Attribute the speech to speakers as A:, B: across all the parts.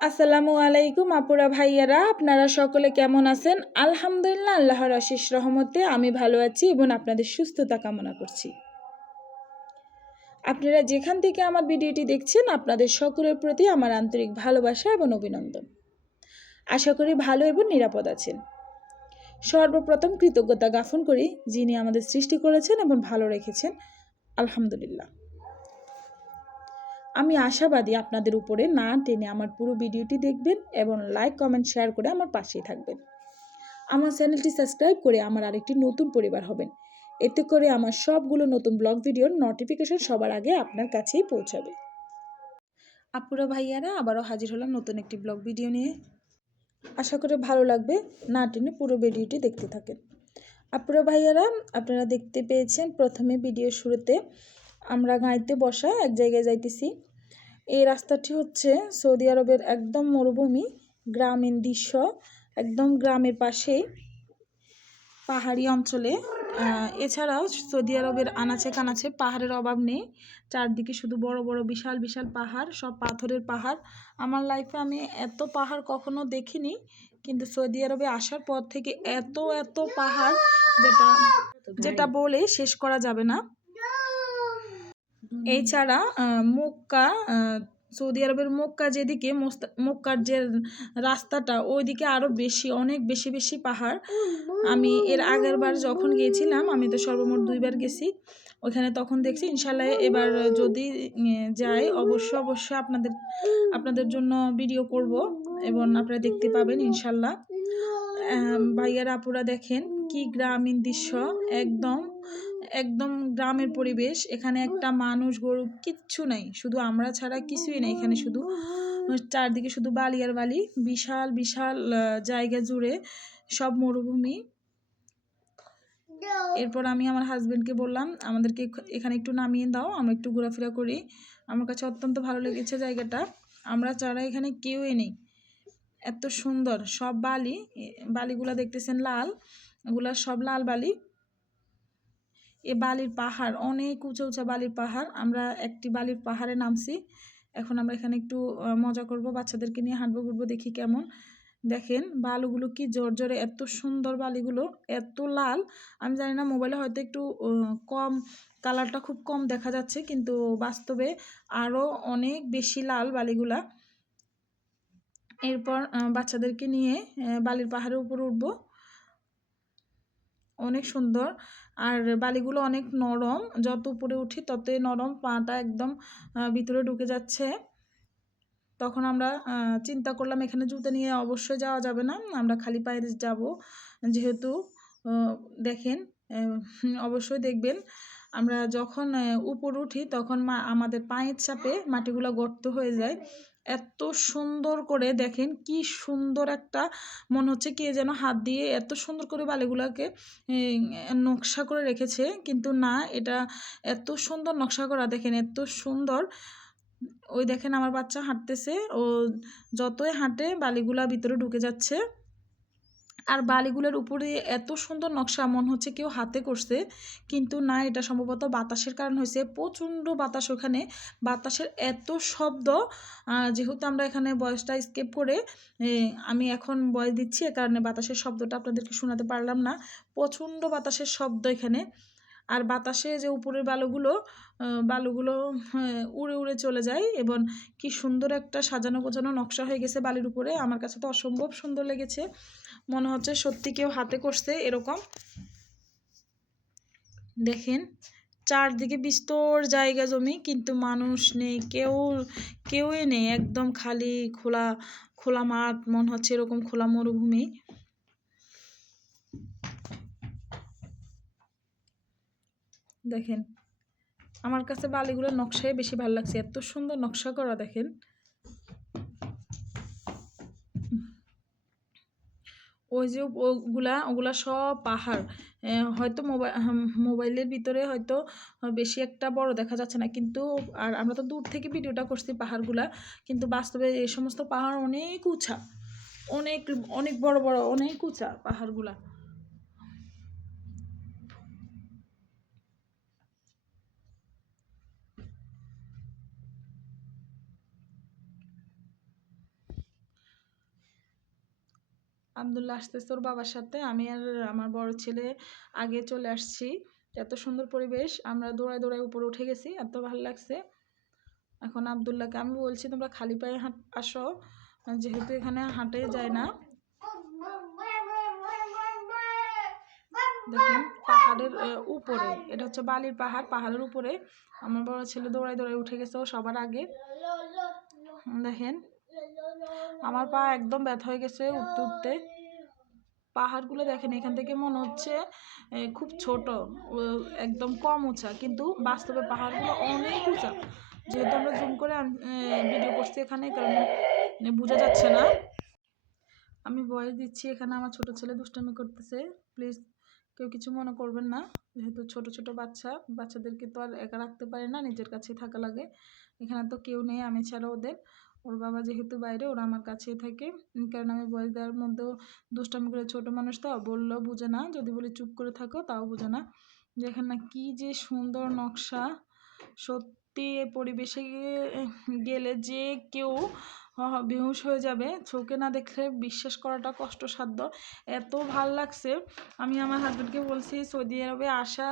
A: আসসালামু আলাইকুম আপুরা ভাইয়ারা, আপনারা সকলে কেমন আছেন? আলহামদুলিল্লাহ, আল্লাহর আশিস রহমতে আমি ভালো আছি এবং আপনাদের সুস্থতা কামনা করছি। আপনারা যেখান থেকে আমার ভিডিওটি দেখছেন, আপনাদের সকলের প্রতি আমার আন্তরিক ভালোবাসা এবং অভিনন্দন। আশা করি ভালো এবং নিরাপদ আছেন। সর্বপ্রথম কৃতজ্ঞতা জ্ঞাপন করি যিনি আমাদের সৃষ্টি করেছেন এবং ভালো রেখেছেন। আলহামদুলিল্লাহ। আমি আশাবাদী আপনাদের উপরে না টেনে আমার পুরো ভিডিওটি দেখবেন এবং লাইক কমেন্ট শেয়ার করে আমার পাশেই থাকবেন। আমার চ্যানেলটি সাবস্ক্রাইব করে আমার আরেকটি নতুন পরিবার হবেন। এতে করে আমার সবগুলো নতুন ব্লগ ভিডিওর নোটিফিকেশন সবার আগে আপনার কাছেই পৌঁছাবে। আপুরা ভাইয়ারা, আবারও হাজির হলাম নতুন একটি ব্লগ ভিডিও নিয়ে। আশা করে ভালো লাগবে, না টেনে পুরো ভিডিওটি দেখতে থাকেন। আপুরা ভাইয়ারা, আপনারা দেখতে পেয়েছেন প্রথমে ভিডিও শুরুতে আমরা গাড়িতে বসা এক জায়গায় যাইতেছি। এই রাস্তাটি হচ্ছে সৌদি আরবের একদম মরুভূমি, গ্রামীণ দৃশ্য, একদম গ্রামের পাশেই পাহাড়ি অঞ্চলে। এছাড়াও সৌদি আরবের আনাচে কানাচে পাহাড়ের অভাব নেই। চারদিকে শুধু বড় বড়, বিশাল বিশাল পাহাড়, সব পাথরের পাহাড়। আমার লাইফে আমি এত পাহাড় কখনো দেখিনি, কিন্তু সৌদি আরবে আসার পর থেকে এত এত পাহাড় যেটা যেটা বলে শেষ করা যাবে না। এছাড়া মক্কা সৌদি আরবের মক্কা যেদিকে মক্কার যে রাস্তাটা, ওইদিকে আরও বেশি, অনেক বেশি বেশি পাহাড়। আমি এর আগের বার যখন গিয়েছিলাম, আমি তো সর্বমোট দুইবার গেছি। ওখানে তখন দেখছি ইনশাল্লাহ এবার যদি যাই অবশ্য অবশ্যই আপনাদের আপনাদের জন্য ভিডিও করব এবং আপনারা দেখতে পাবেন ইনশাল্লাহ ভাইয়ার, আপুরা দেখেন কি গ্রামীণ দৃশ্য, একদম একদম গ্রামের পরিবেশ, এখানে একটা মানুষ, গরু কিচ্ছু নাই। শুধু আমরা ছাড়া কিছুই নেই। এখানে শুধু চারদিকে শুধু বালি আর বালি। বিশাল বিশাল জায়গা জুড়ে সব মরুভূমি। এরপর আমি আমার হাজব্যান্ডকে বললাম, আমাদেরকে এখানে একটু নামিয়ে দাও, আমরা একটু ঘোরাফেরা করি। আমার কাছে অত্যন্ত ভালো লেগেছে জায়গাটা। আমরা ছাড়া এখানে কেউই নেই। এত সুন্দর। সব বালি বালিগুলা দেখতেছেন লাল। এগুলা সব লাল বালি। এ বালির পাহাড়, অনেক উঁচা উঁচা বালির পাহাড়। আমরা একটি বালির পাহাড়ে নামছি। এখন আমরা এখানে একটু মজা করব, বাচ্চাদেরকে নিয়ে হাঁটবো ঘুরবো, দেখি কেমন। দেখেন বালুগুলো কি জোর জোরে এত সুন্দর বালিগুলো, এত লাল। আমি জানি না, মোবাইলে হয়তো একটু কম কালারটা খুব কম দেখা যাচ্ছে, কিন্তু বাস্তবে আরও অনেক বেশি লাল বালিগুলা। এরপর বাচ্চাদেরকে নিয়ে বালির পাহাড়ের উপর উঠবো। অনেক সুন্দর। আর বালিগুলো অনেক নরম, যত উপরে উঠি ততই নরম, পাটা একদম ভিতরে ঢুকে যাচ্ছে। তখন আমরা চিন্তা করলাম এখানে জুতো নিয়ে অবশ্যই যাওয়া যাবে না, আমরা খালি পায়ে যাব। যেহেতু দেখেন অবশ্যই দেখবেন, আমরা যখন উপর উঠি তখন মা, আমাদের পায়ের চাপে মাটিগুলো গর্ত হয়ে যায়। এত সুন্দর করে দেখেন, কি সুন্দর একটা মনে হচ্ছে কে যেন হাত দিয়ে এত সুন্দর করে বালিগুলাকে নকশা করে রেখেছে। কিন্তু না, এটা এত সুন্দর নকশা করা, দেখেন এত সুন্দর। ওই দেখেন আমার বাচ্চা হাঁটতেছে, ও যতই হাঁটে বালিগুলা ভিতরে ঢুকে যাচ্ছে। আর বালিগুলোর উপরে এত সুন্দর নকশা, মন হচ্ছে কেউ হাতে করছে। কিন্তু না, এটা সম্ভবত বাতাসের কারণ হয়েছে। প্রচণ্ড বাতাস ওখানে। বাতাসের এত শব্দ যেহেতু আমরা এখানে বয়সটা স্কেপ করে আমি এখন বয়স দিচ্ছি, এ কারণে বাতাসের শব্দটা আপনাদেরকে শোনাতে পারলাম না। প্রচণ্ড বাতাসের শব্দ এখানে। আর বাতাসে যে উপরের বালুগুলো বালুগুলো উড়ে উড়ে চলে যায় এবং কি সুন্দর একটা সাজানো গোছানো নকশা হয়ে গেছে বালির উপরে। আমার কাছে তো অসম্ভব সুন্দর লেগেছে। মনে হচ্ছে সত্যি কেউ হাতে করছে এরকম। দেখেন, চারদিকে বিস্তর জায়গা জমি, কিন্তু মানুষ নেই, কেউ, কেউই নেই, একদম খালি খোলা খোলা মাঠ, মনে হচ্ছে এরকম খোলা মরুভূমি। দেখেন, আমার কাছে বালিগুলোর নকশাই বেশি ভালো লাগছে। এত সুন্দর নকশা করা দেখেন। ওই যে ওগুলা ওগুলা সব পাহাড়। হয়তো মোবাইল মোবাইলের ভিতরে হয়তো বেশি একটা বড় দেখা যাচ্ছে না, কিন্তু আর আমরা তো দূর থেকে ভিডিওটা করছি পাহাড়গুলা, কিন্তু বাস্তবে এই সমস্ত পাহাড় অনেক উঁচা। অনেক অনেক বড় বড়, অনেক উঁচা পাহাড়গুলা। আবদুল্লাহ আসতেছে ওর বাবার সাথে। আমি আর আমার বড় ছেলে আগে চলে আসছি। এত সুন্দর পরিবেশ, আমরা দৌড়ায় দৌড়ায় উপরে উঠে গেছি, এত ভালো লাগছে। এখন আবদুল্লাহকে আমি বলছি, তোমরা খালি পায়ে হাঁট, আসো। যেহেতু এখানে হাঁটে যায় না। দেখেন, পাহাড়ের উপরে, এটা হচ্ছে বালির পাহাড়, পাহাড়ের উপরে। আমার বড় ছেলে দৌড়ায় দৌড়ায় উঠে গেছে, ও সবার আগে। দেখেন, আমার পা একদম ব্যথা হয়ে গেছে উঠতে উঠতে। পাহাড়গুলো দেখেন, এখান থেকে মনে হচ্ছে খুব ছোট একদম কম উঁচা, কিন্তু বাস্তবে পাহাড়গুলো অনেক উঁচা। যেহেতু আমরা জুম করে ভিডিও করছি এখানে কারণে বোঝা যাচ্ছে না। আমি ভয়েস দিচ্ছি, এখানে আমার ছোট ছেলে দুষ্টামি করতেছে। প্লিজ, কেউ কিছু মনে করবেন না, যেহেতু ছোট ছোট বাচ্চা, বাচ্চাদেরকে তো আর একা রাখতে পারে না, নিজের কাছেই থাকা লাগে। এখানে তো কেউ নেই, আমি ছাড়া ওদের। ওর বাবা যেহেতু বাইরে, ওরা আমার কাছেই থাকে। কারণ আমি বয়স দেওয়ার মধ্যেও দুষ্টামি করে ছোট মানুষ তো, বললেও বুঝে না। যদি বলি চুপ করে থাকো, তাও বুঝে না। দেখেন না কি যে সুন্দর নকশা, সত্যি পরিবেশে গেলে যে কেউ বেহুশ হয়ে যাবে। চোখে না দেখলে বিশ্বাস করাটা কষ্টসাধ্য। এত ভালো লাগছে। আমি আমার হাজব্যান্ডকে বলছি, সৌদি আরবে আসা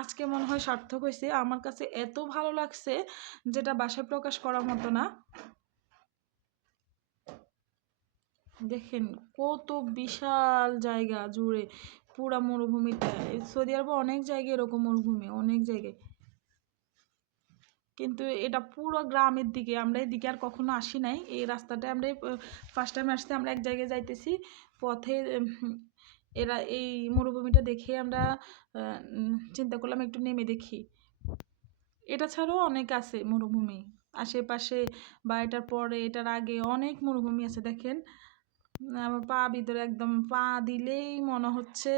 A: আজকে মনে হয় সার্থক হয়েছে আমার কাছে এত ভালো লাগছে, যেটা বাসায় প্রকাশ করার মতো না। দেখেন কত বিশাল জায়গা জুড়ে পুরা মরুভূমিটা। সৌদি আরবে অনেক জায়গায় এরকম মরুভূমি, অনেক জায়গায়। কিন্তু এটা পুরো গ্রামের দিকে, আমরা এদিকে আর কখনো আসি নাই। এই রাস্তাটায় আমরা ফার্স্ট টাইম আসতে আমরা এক জায়গায় যাইতেছি। পথে এরা এই মরুভূমিটা দেখে আমরা চিন্তা করলাম একটু নেমে দেখি। এটা ছাড়াও অনেক আছে মরুভূমি। আশেপাশে বা এটার পরে, এটার আগে অনেক মরুভূমি আছে, দেখেন। আমার পা ভিতরে একদম পা দিলেই মনে হচ্ছে,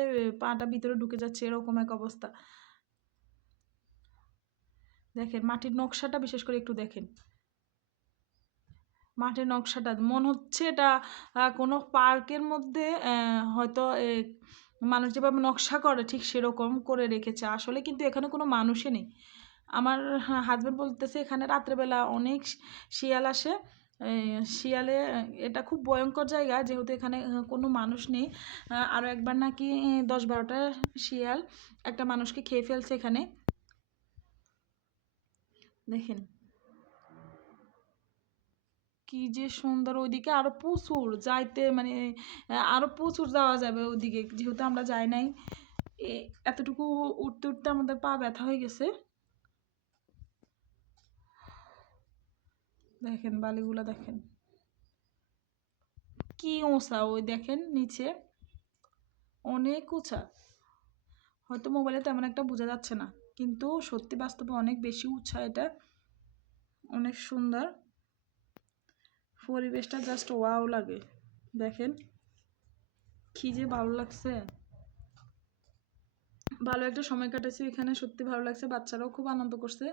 A: পাটা ভিতরে ঢুকে যাচ্ছে, এরকম এক অবস্থা। দেখেন, মাটির নকশাটা বিশেষ করে একটু দেখেন। মাটির নকশাটা, মনে হচ্ছে এটা কোনো পার্কের মধ্যে হয়তো মানুষ যেভাবে নকশা করে, ঠিক সেরকম করে রেখেছে। আসলে কিন্তু এখানে কোনো মানুষই নেই। আমার হাজব্যান্ড বলতেছে, এখানে রাত্রেবেলা অনেক শিয়াল আসে শিয়ালে এটা খুব ভয়ঙ্কর জায়গা যেহেতু এখানে কোনো মানুষ নেই। আরও একবার নাকি দশ বারোটা শিয়াল একটা মানুষকে খেয়ে ফেলছে এখানে। দেখেন। কি যে সুন্দর ওইদিকে আরও প্রচুর যাইতে মানে আহ, আরও প্রচুর যাওয়া যাবে ওইদিকে যেহেতু আমরা যাই নাই। এতটুকু উঠতে উঠতে আমাদের পা ব্যথা হয়ে গেছে। দেখেন বালিগুলো দেখেন। কি উঁচা ওই দেখেন নিচে। অনেক উঁচা। হয়তো মোবাইলে তেমন একটা বোঝা যাচ্ছে না, কিন্তু সত্যি বাস্তবে অনেক বেশি উঁচা এটা। অনেক সুন্দর। পরিবেশটা জাস্ট ওয়াও লাগে। দেখেন কি যে ভালো লাগছে। ভালো একটা সময় কাটাচ্ছি এখানে সত্যি ভালো লাগছে, বাচ্চারাও খুব আনন্দ করছে।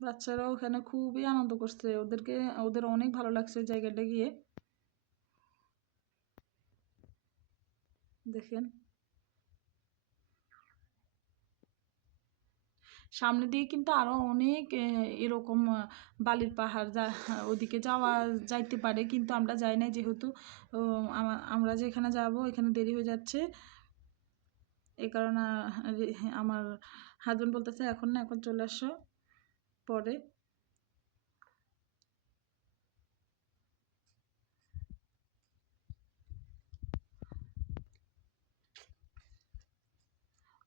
A: বাচ্চারাও ওখানে খুবই আনন্দ করছে। ওদেরকে, ওদের অনেক ভালো লাগছে জায়গাটা গিয়ে। দেখেন। সামনে দিয়ে কিন্তু আরও অনেক এরকম বালির পাহাড় যা, ওদিকে যাওয়া, যাইতে পারে, কিন্তু আমরা যাই না যেহেতু। আমরা যেখানে যাব, এখানে দেরি হয়ে যাচ্ছে। এ কারণে আমার হাজবেন্ড বলতেছে, এখন না, এখন চলে আসো। পরে।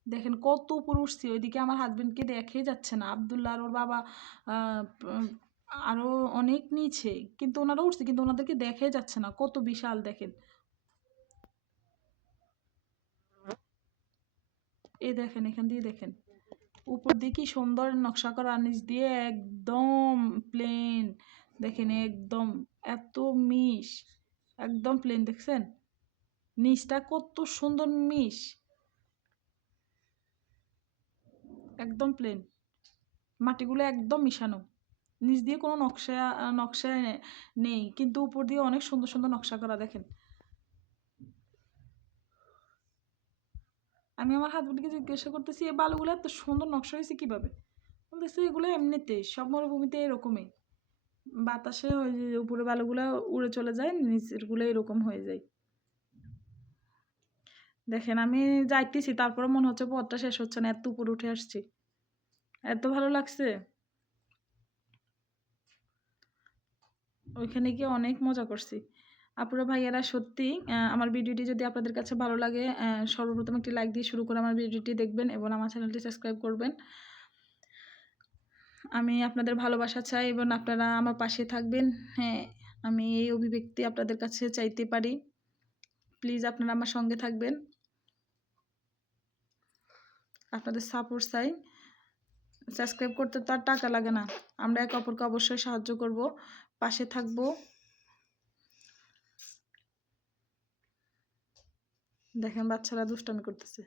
A: দেখেন কত উপরে উঠছি ওইদিকে আমার হাজবেন্ডকে দেখেই যাচ্ছে না। আবদুল্লাহ আর ওর বাবা আহ, আরও অনেক নিচে কিন্তু ওনারা উঠছে কিন্তু ওনাদেরকে দেখে যাচ্ছে না। কত বিশাল দেখেন। এ দেখেন এখান দিয়ে দেখেন। উপর দিয়ে কি সুন্দর নকশা করা নিচ দিয়ে একদম প্লেন দেখেন, একদম এত মিশ। একদম প্লেন দেখছেন? নিচটা কত সুন্দর মিশ। একদম প্লেন মাটিগুলো একদম মিশানো। নিচ দিয়ে কোনো নকশা নকশা নেই। কিন্তু উপর দিয়ে অনেক সুন্দর সুন্দর নকশা করা, দেখেন? আমি আমার হাজবেন্ডকে জিজ্ঞাসা করতেছি, এই বালুগুলো এত সুন্দর নকশা হয়েছে কীভাবে? বলতেছে, এগুলো এমনিতে, সব মরুভূমিতে এরকমই। বাতাসে ওই যে উপরে বালুগুলো উড়ে চলে যায়, নিচেরগুলো এরকম হয়ে যায়। দেখেন, আমি যাইতেছি, তারপরে মনে হচ্ছে পথটা শেষ হচ্ছে না, এত উপরে উঠে আসছি। এত ভালো লাগছে। ওইখানে গিয়ে অনেক মজা করছি। আপুরা ভাইয়ারা, সত্যি আমার ভিডিওটি যদি আপনাদের কাছে ভালো লাগে সর্বপ্রথম একটি লাইক দিয়ে শুরু করে আমার ভিডিওটি দেখবেন এবং আমার চ্যানেলটি সাবস্ক্রাইব করবেন। আমি আপনাদের ভালোবাসা চাই এবং আপনারা আমার পাশে থাকবেন। হ্যাঁ আমি এই অভিব্যক্তি আপনাদের কাছে চাইতে পারি। প্লিজ আপনারা আমার সঙ্গে থাকবেন। আপনাদের সাপোর্ট চাই। সাবস্ক্রাইব করতে তো আর টাকা লাগে না। আমরা একে অপরকে অবশ্যই সাহায্য করব। পাশে থাকব। দেখেন বাচ্চারা দুষ্টামি করতেছে।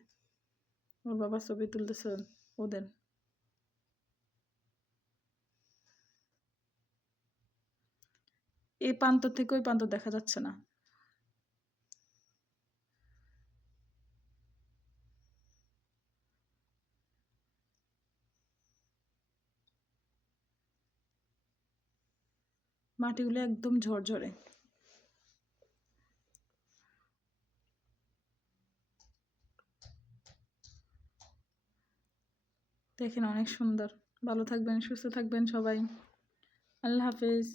A: ওর বাবা ছবি তুলতেছে ওদের। এই প্রান্ত থেকে ওই প্রান্ত দেখা যাচ্ছে না। মাটিগুলো একদম ঝরঝরে। দেখেন অনেক সুন্দর। ভালো থাকবেন সুস্থ থাকবেন সবাই। আল্লাহ হাফেজ।